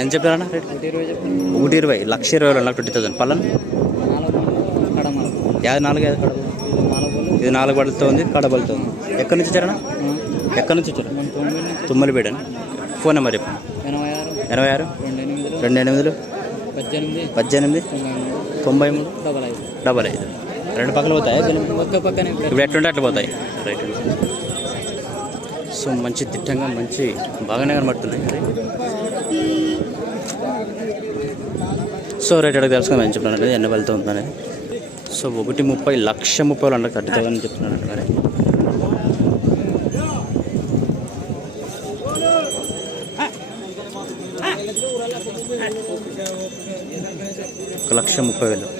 ఎంత చెప్పారన్నా రేట్? 120, 1,20,000 అన్న. 20,000 పళ్ళను యాభై 4 ఇది 4 బడులతో ఉంది, కడబలతో ఉంది. ఎక్కడి నుంచి వచ్చారన్నా? ఎక్కడి నుంచి వచ్చారు? తుమ్మలపేట. ఫోన్ నెంబర్ చెప్పండి. 86 28 18 93 55. 2 పక్కన పోతాయి ఇప్పుడు ఎట్లుంటే అట్లా పోతాయి. రైట్. సో మంచి దిట్టంగా మంచి బాగానే కనబడుతున్నాయి. సో రేట్ అడిగి తెలుసుకొని నేను చెప్తున్నాను అనేది ఎన్ని వెళ్తూ ఉందనేది. సో 1,30,00,000 1,30,000 30,000 చెప్తున్నారంట మరి. 1,30,000